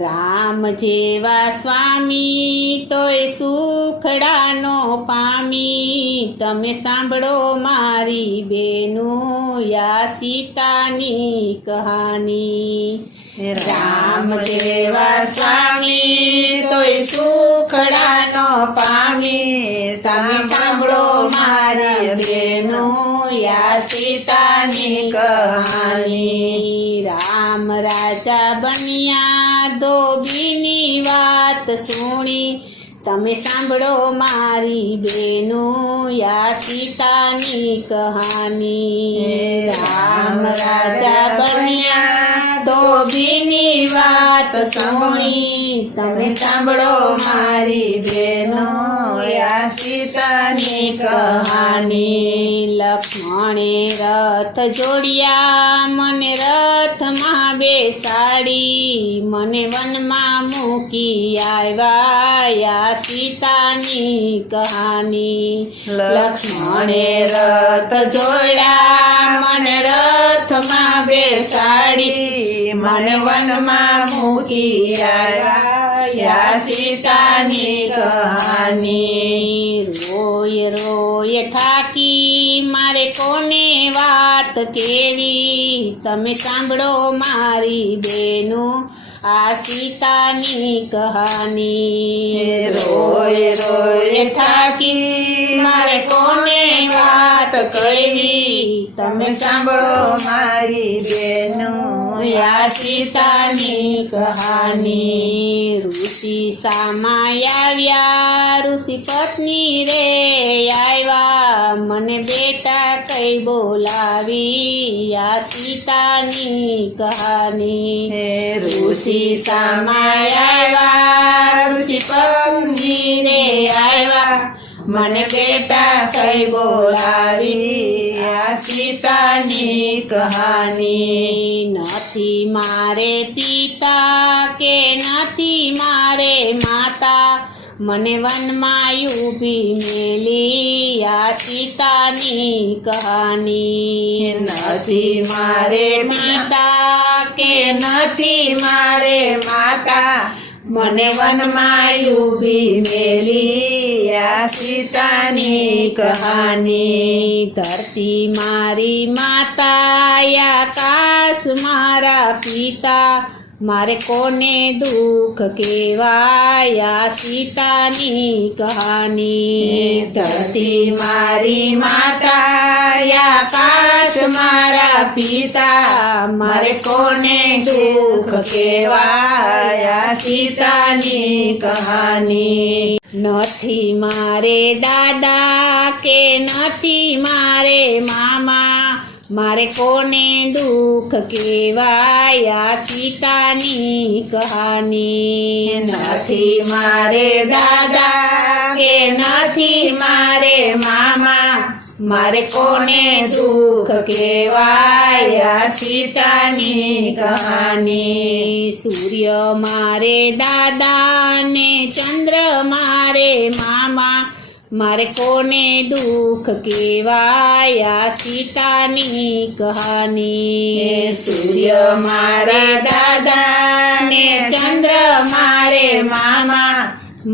રામ જેવા સ્વામી તોય સુખડાનો પામી, તમે સાંભળો મારી બેનું યા સીતાની કહાની। રામ જેવા સ્વામી તોય સુખડાનો પામી, તમે સાંભળો મારી બેનું યા સીતાની કહાની। રામ રાજા બન્યા ધોબીની વાત સુણી, તમે સાંભળો મારી બેનું યા સીતાની કહાની। રામ રાજા બન્યા ધોબીની વાત સુણી, તમે સાંભળો મારી બેનું યા સીતાની કહાની। લક્ષ્મણે રથ જોડ્યા મને રથમાં બેસાડી, મને વનમાં મૂકી આવ્યા યા સીતાની કહાની। લક્ષ્મણે રથ જોડ્યા મને રથમાં બેસાડી, મને વનમાં મૂકી આવ્યા યા સીતાની કહાની। રોય રોય થાકી મારે કોને વાત કેવી, તમે સાંભળો મારી બેનું આ સીતાની કહાની। રોય રોય થાકી મારે કોને વાત કહેવી, તમે સાંભળો મારી બેનું યા સીતાની કહાની। ઋષિ સામા આવ્યા ઋષિ પત્ની રે આવ્યા, મને બેટા કઈ બોલાવી યા સીતાની કહાની। ઋષિ સામા આવ્યા ઋષિ પત્ની રે આવ્યા, મને બેટા કઈ બોલાવી યા સીતાની કહાની। નથી મારે પિતા કે નથી મારે માતા, મને વનમાં ઊભી મેલી યા સીતાની કહાની। નથી મારે પિતા કે નથી મારે માતા, મને વનમાં ઊભી મેલી યા સીતાની કહાની। ધરતી મારી માતા યા આકાશ મારા પિતા, મારે કોને દુઃખ કહેવાયા સીતાની કહાની। ધરતી મારી માતા યા આકાશ મારા પિતા, મારે કોને દુઃખ કહેવાયા સીતાની કહાની। નથી મારે દાદા કે નથી મારે મામા, મારે કોને દુઃખ કહેવાયા સીતાની કહાની। નથી મારે દાદા કે નથી મારે મામા, મારે કોને દુઃખ કહેવાયા સીતાની કહાની। સૂર્ય મારે દાદા ને ચંદ્ર મારે મામા, મારે કોને દુઃખ કહેવાયા સીતાની કહાની। સૂર્ય મારે દાદા ને ચંદ્ર મારે મામા,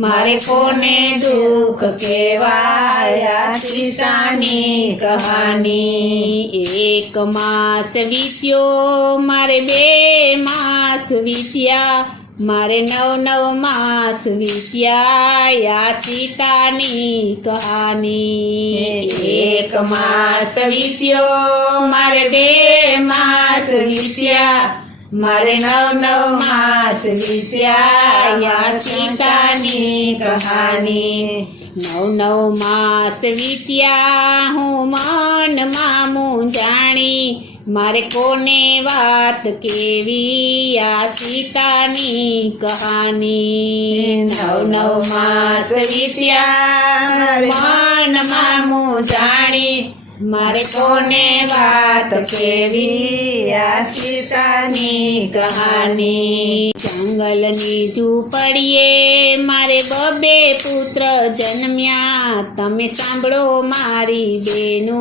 મારે કોને દુઃખ કહેવાયા સીતાની કહાની। એક માસ વીત્યો મારે બે માસ વીત્યા, મારે 9 માસ વીત્યા યા સીતાની કહાની। એક માસ વીત્યો મારે 2 માસ વીત્યા, મારે 9 માસ વીત્યા યા સીતાની કહાની। 9 માસ વીત્યા હું મનમાં મૂંઝાણી, મારે કોને વાત કેવી યા સીતાની કહાની। 9 માસ વીત્યા મનમાં મૂંઝાણી, મારે કોને વાત કેવી યા સીતાની કહાની। જંગલની ઝૂંપડીએ મારે 2 પુત્ર જન્મ્યા તમે સાંભળો મારી બેનો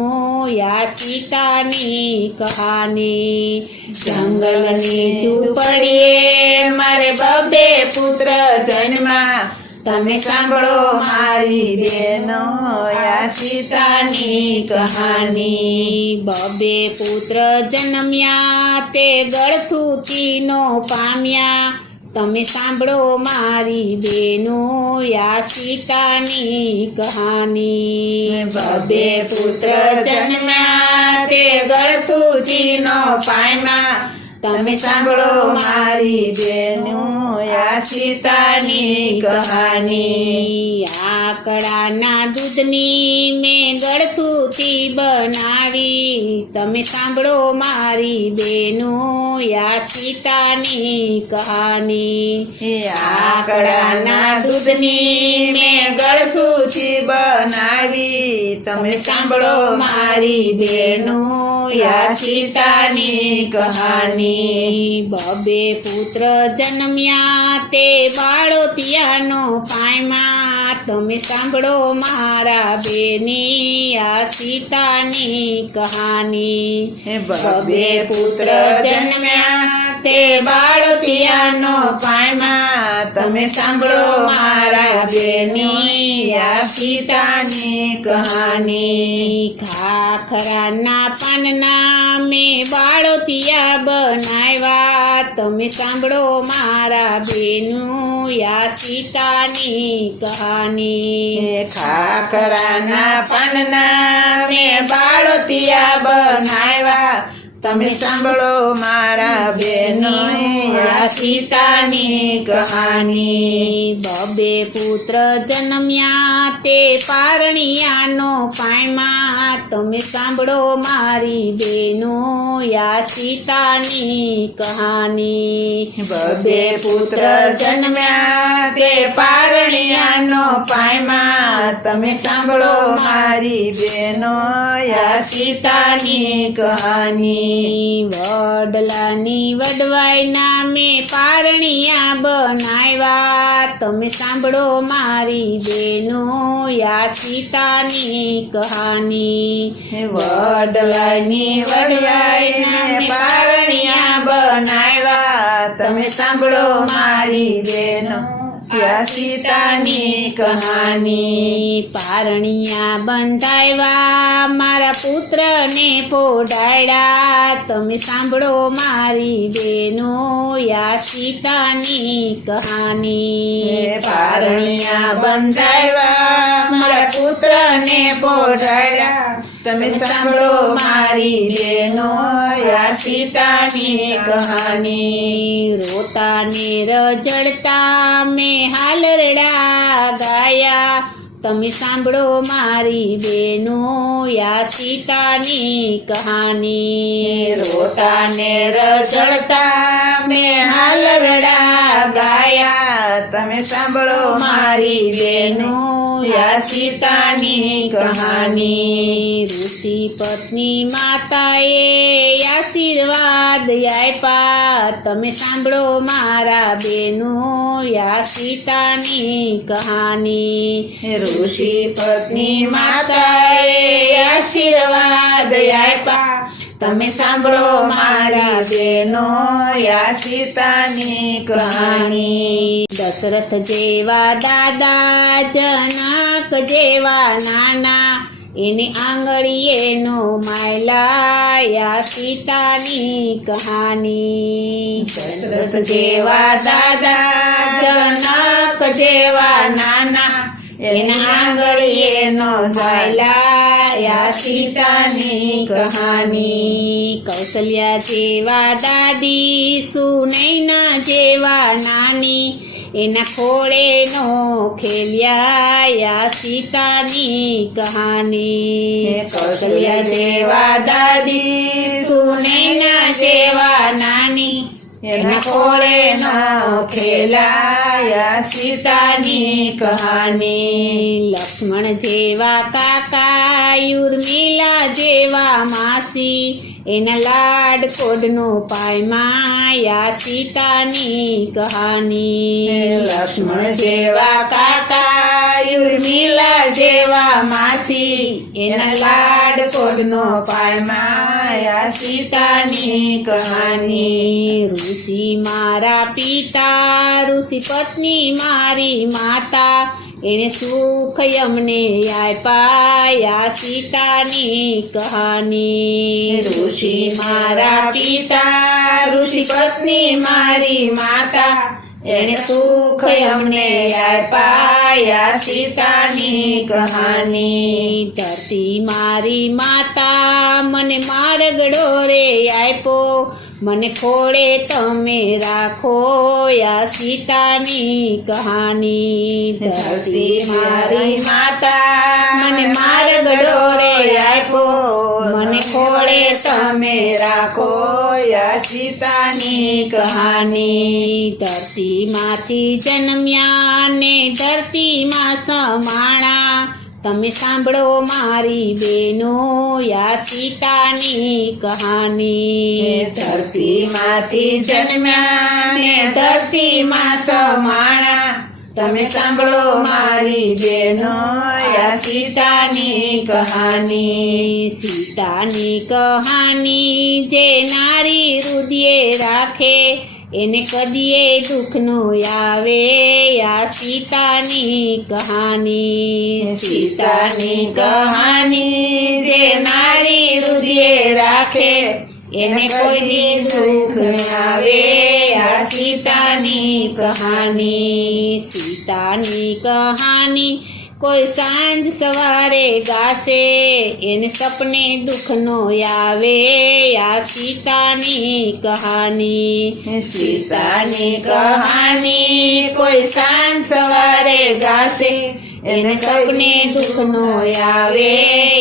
યા સીતાની કહાની જંગલની ઝૂંપડીએ મારે બબે પુત્ર જન્મ્યા તમે સાંભળો મારી બેનો યા સીતાની કહાની બબે પુત્ર જન્મ્યા તે ગળથુતીનો પામ્યા તમે સાંભળો મારી બેનો યા સીતાની કહાની બબે પુત્ર જન્મ્યા તે ગળથુતીનો પામ્યા તમે સાંભળો મારી બેનો યા સીતાની કહાની આકડાના દૂધની મેં ગળથુતી બનાવી તમે સાંભળો મારી બેનો યા સીતાની કહાની આકડાના દૂધની મેં ગળથુતી બનાવી તમે સાંભળો મારી બેનો યા સીતાની કહાની બબે પુત્ર જન્મ્યા તે બાળોતિયાનો પામ્યા તમે સાંભળો મારા બેની આ સીતાની કહાની બબે પુત્ર જન્મ્યા તે બાળોતિયાનો પામ્યા તમે સાંભળો મારા બેની આ સીતાની કહાની ખાખરાના પાનના મેં બાળોતિયા બનાવ્યા તમે સાંભળો મારા બેનું યા સીતાની કહાની ખાખરાના પાનના મેં બાળોતિયા બનાવ્યા તમે સાંભળો મારા બેનો યા સીતાની કહાની બબે પુત્ર જન્મ્યા તે પારણિયાનો પામ્યા તમે સાંભળો મારી બેનો યા સીતાની કહાની બબે પુત્ર જન્મ્યા તે પારણિયાનો પામ્યા તમે સાંભળો મારી બેનો યા સીતાની કહાની વડલાની વડવાઈના મેં પારણિયા બનાવ્યા તમે સાંભળો મારી બેનો યા સીતાની કહાની વડલાની વડવાઈના મેં પારણિયા બનાવ્યા તમે સાંભળો મારી બેનો યા સીતાની કહાની પારણિયા બંધાવ્યા મારા પુત્રને પોઢાડ્યા તમે સાંભળો મારી બેનો યા સીતાની કહાની પારણિયા બંધાવ્યા મારા પુત્રને પોઢાડ્યા તમે સાંભળો મારી બેનો યા સીતાની કહાની રોતા ને રજડતા મેં હાલરડા ગાયા તમે સાંભળો મારી બેનો યા સીતાની કહાની રોતા ને રજડતા મેં હાલરડા ગાયા તમે સાંભળો મારી બેનો યા સીતાની કહાની ઋષિ પત્ની માતાએ આશીર્વાદ આપ્યા તમે સાંભળો મારા બેનો યા સીતાની કહાની ઋષિ પત્ની માતાએ આશીર્વાદ આપ્યા તમે સાંભળો મારા બેનો યા સીતાની કહાની દશરથ જેવા દાદા જનક જેવા નાના એને આંગળીએનો માયલા યા સીતાની કહાની દશરથ જેવા દાદા જનક જેવા નાના એના આંગળીએનો માયલા યા સીતાની કહાની કૌશલ્યા જેવા દાદી સુનૈના જેવા નાની એના ખોળેનો ખેલ્યા યા સીતાની કહાની કૌશલ્યા જેવા દાદી સુનૈના જેવા નાની એના ખોળેનો ખેલ્યા યા સીતાની કહાની લક્ષ્મણ જેવા કાકા યુર્મિલા જેવા માસી એના લાડ કોડનો પાયમાં યા સીતાની કહાની લક્ષ્મણ જેવા કાકા યુર્મિલા જેવા માસી એના લાડ કોડનો પાયમાં સીતાની કહાની ઋષિ મારા પિતા ઋષિ પત્ની મારી માતા એને સુખ અમને આપ્યા સીતાની કહાની ઋષિ મારા પિતા ઋષિ પત્ની મારી માતા એને સુખ અમને આપ્યા સીતાની કહાની ધરતી મારી માતા મને માર્ગડો રે આપ્યો મને ખોળે તમે રાખો યા સીતાની કહાની ધરતી મારી માતા મને માર્ગડો રે આપ્યો મને ખોળે તમે રાખો યા સીતાની કહાની ધરતીમાંથી જન્મ્યા ને ધરતીમાં સમાણા તમે સાંભળો મારી બેનો યા સીતાની કહાની ધરતીમાંથી જન્મ્યા ને ધરતીમાં સમાણા તમે સાંભળો મારી બેનો યા સીતાની કહાની સીતાની કહાની જે નારી હૃદયે રાખે એને કદીએ દુઃખનું આવે યા સીતાની કહાની સીતાની કહાની જે નારી હૃદયે રાખે એને કોઈ દુઃખ ન આવે યા સીતાની કહાની સીતાની કહાની કોઈ સાંજ સવારે ગાશે એને સપને દુઃખનો આવે યા સીતાની કહાની સીતાની કહાની કોઈ સાંજ સવારે ગાશે એને સપને દુઃખનો આવે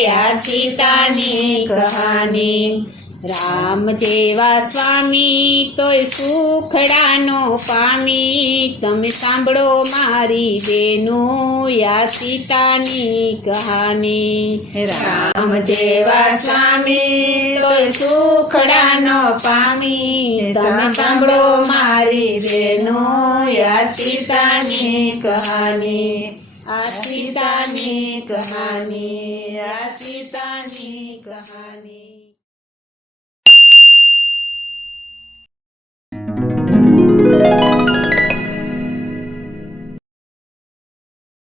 યા સીતાની કહાની રામ જેવા સ્વામી તોય સુખડાનો પામી તમે સાંભળો મારી બેનો યા સીતાની કહાની રામ જેવા સ્વામી તોય સુખડાનો પામી તમે સાંભળો મારી બેનો યા સીતાની કહાની આ સીતાની કહાની આ સીતાની કહાની